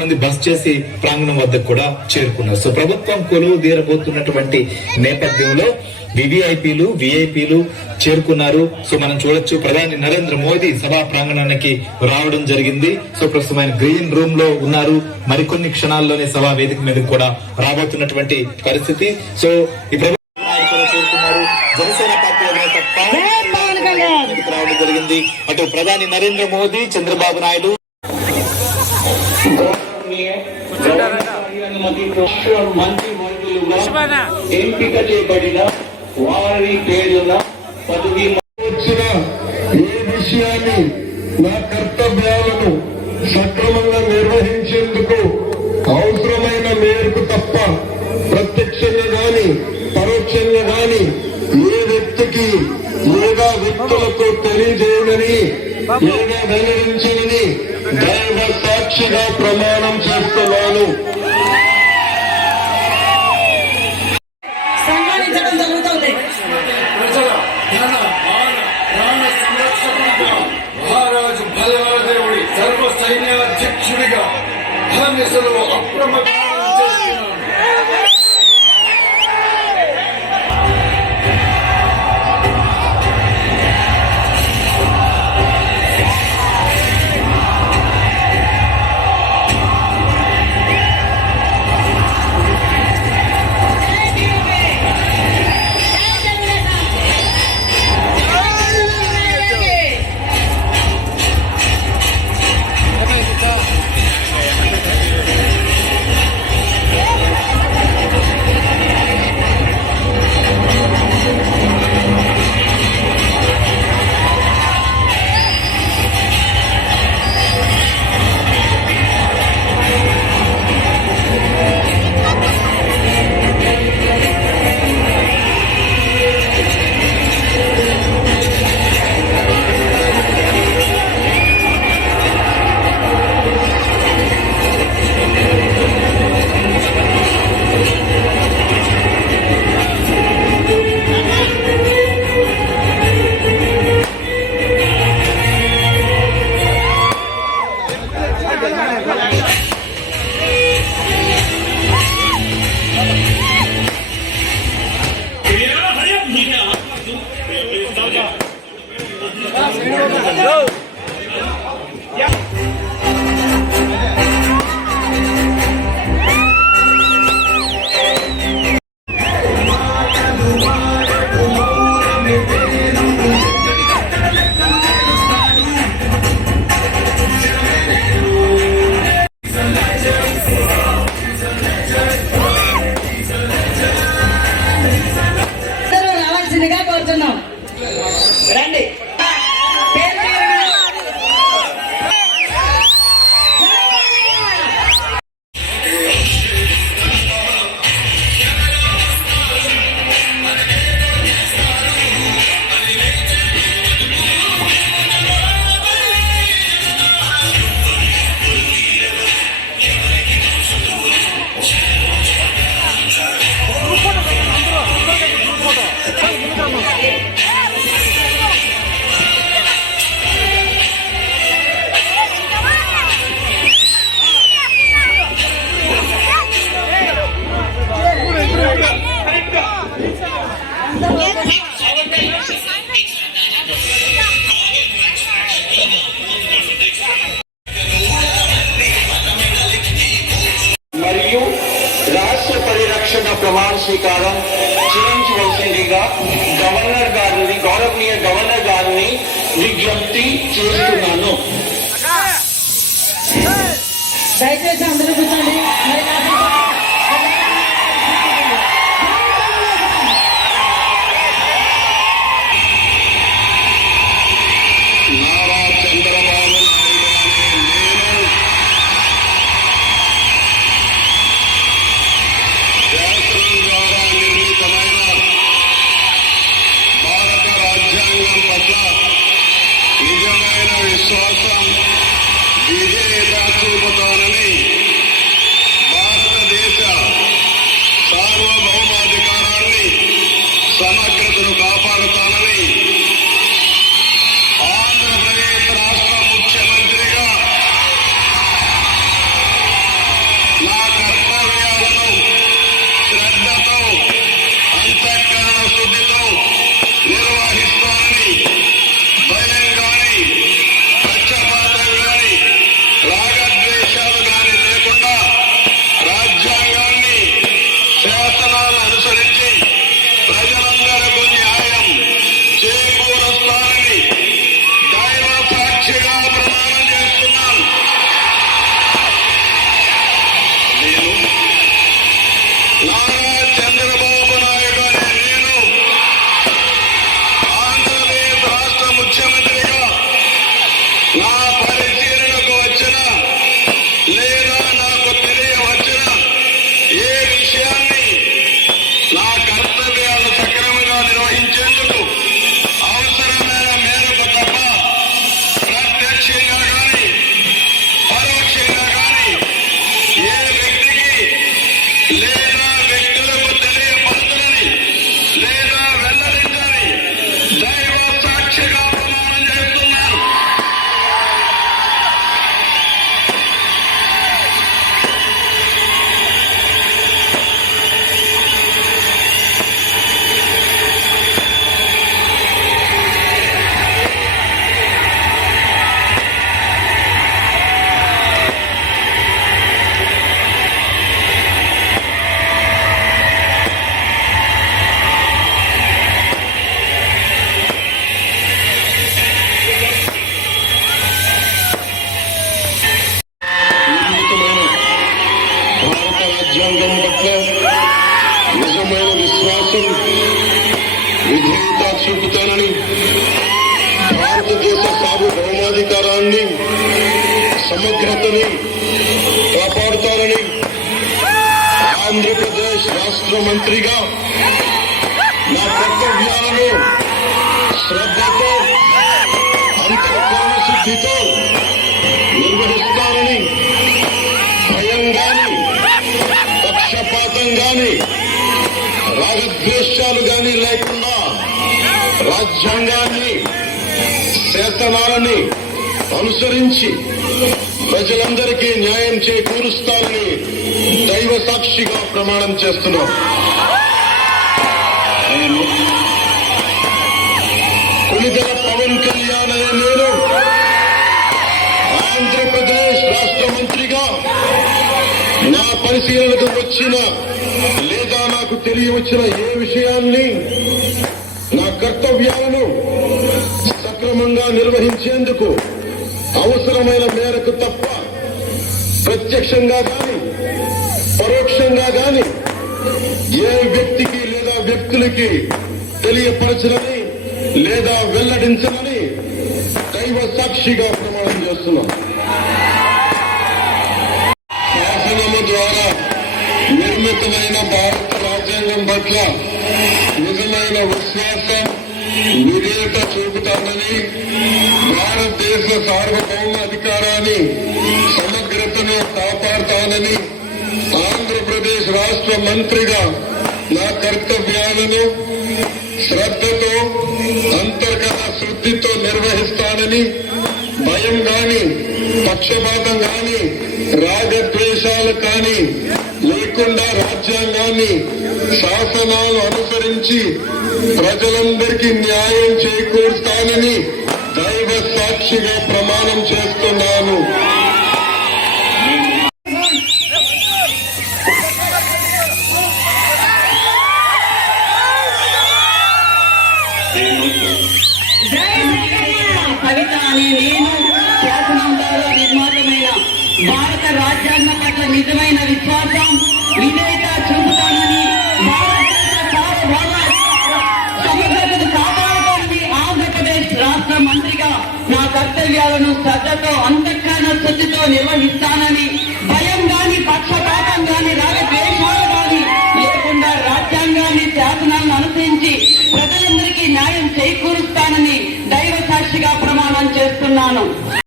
మంది బస్ చేసి ప్రాంగణం వద్దకు కూడా చేరుకున్నారు. సో ప్రభుత్వం కొలువు తీరబోతున్నటువంటి నేపథ్యంలో వివిఐపీలు విఐపీలు చేరుకున్నారు. సో మనం చూడొచ్చు ప్రధాని నరేంద్ర మోదీ సభా ప్రాంగణానికి రావడం జరిగింది. సో ప్రస్తుతం ఆయన గ్రీన్ రూమ్ లో ఉన్నారు. మరికొన్ని క్షణాల్లోనే సభా వేదిక మీద కూడా రాబోతున్నటువంటి పరిస్థితి. సో ఈ చేరుకున్నారు. జనసేన పార్టీ రావడం జరిగింది. అటు ప్రధాని నరేంద్ర మోదీ, చంద్రబాబు నాయుడు ఎంపిక చేయబడిన వారి పేరున పదవి వచ్చిన ఏ విషయాన్ని నా కర్తవ్యాలను సక్రమంగా నిర్వహించేందుకు అవసరమైన మేరకు తప్ప ప్రత్యక్షంగా గాని పరోక్షంగా గాని ఏ వ్యక్తికి లేదా వ్యక్తులకు తెలియజేయనని లేదా వెల్లడించనని దైవ సాక్షిగా ప్రమాణం చేస్తున్నాను. మహారాజు బలదేవుడి సర్వ సైన్యాధ్యక్షుడిగా అహర్నిశలు అప్రమత్తం రండి. మరియు రాష్ట్ర పరిరక్షణ ప్రమాణ స్వీకారం చేయించవలసిందిగా గవర్నర్ గారిని, గౌరవనీయ గవర్నర్ గారిని విజ్ఞప్తి చేస్తున్నాను. దయచేసి అందరూ కూర్చోండి. నారా చంద్రబాబు శాసనం ద్వారా నిర్మితమైన భారత రాజ్యాంగం పట్ల నిజమైన విశ్వాసం, విధేయత చూపుతానని, భారతదేశ సార్వభౌమాధికారాన్ని, సమగ్రతను కాపాడుతానని ఆంధ్రప్రదేశ్ రాష్ట్ర ముఖ్యమంత్రిగా ప్రత్యక్షంగా కానీ పరోక్షంగా కానీ ఏ వ్యక్తికి లేదా వ్యక్తులకు తెలియపరచని లేదా వెల్లడించని దైవ సాక్షిగా ప్రమాణం చేస్తున్నాను. భారత రాజ్యాంగం పట్ల నిజమైన విశ్వాసం విధేయత చూపుతానని, భారతదేశ సార్వభౌమాధికారాన్ని సమగ్రతని కాపాడుతానని ఆంధ్రప్రదేశ్ రాష్ట్ర మంత్రిగా నా కర్తవ్యాలను శ్రద్ధతో అంతఃకరణ శుద్ధితో నిర్వహిస్తానని, భయం గాని పక్షపాతం గాని రాగద్వేషాలు గాని లేకుండా రాజ్యాంగాన్ని శాసనాలని అనుసరించి ప్రజలందరికీ న్యాయం చేకూరుస్తానని దైవ సాక్షిగా ప్రమాణం చేస్తున్నాం. కొణిదెల పవన్ కళ్యాణ్ అనే నేను ఆంధ్రప్రదేశ్ రాష్ట్ర మంత్రిగా నా పరిశీలనకు వచ్చిన లేదా నాకు తెలియవచ్చిన ఏ విషయాన్ని నా కర్తవ్యాలను సక్రమంగా నిర్వహించేందుకు అవసరమైన మేరకు తప్ప ప్రత్యక్షంగా గాని పరోక్షంగా గాని ఏ వ్యక్తికి లేదా వ్యక్తులకి తెలియపరచనని లేదా వెల్లడించనని దైవ సాక్షిగా ప్రమాణం చేస్తున్నాం. శాసనము ద్వారా నిర్మితమైన భారత రాజ్యాంగం పట్ల నిజమైన విశ్వాసం విధేయత చూపుతానని, భారతదేశ సార్వభౌమ అధికారాన్ని సమగ్రతను కాపాడుతానని, ఆంధ్రప్రదేశ్ రాష్ట్ర మంత్రిగా నా కర్తవ్యాలను శ్రద్ధతో అంతర్గత శుద్ధితో నిర్వహిస్తానని, భయం గాని పక్షపాతం గాని రాగద్వేషాలు కానీ లేకుండా రాజ్యాంగాన్ని శాసనాలు అనుసరించి ప్రజలందరికీ న్యాయం చేకూరుస్తానని దైవ సాక్షిగా ప్రమాణం చేస్తున్నాను. కవిత అనే నేను శాసనం ద్వారా నిర్మాతమైన భారత రాజ్యాంగం పట్ల నిజమైన విశ్వాసం విధేయత చూపుతానని, భారతదేశ సార్వభౌమ సమగ్రతను కాపాడుతానని ఆంధ్రప్రదేశ్ రాష్ట్ర మంత్రిగా నా కర్తవ్యాలను శ్రద్ధతో అంతఃకరణ శుద్ధితో నిర్వహిస్తానని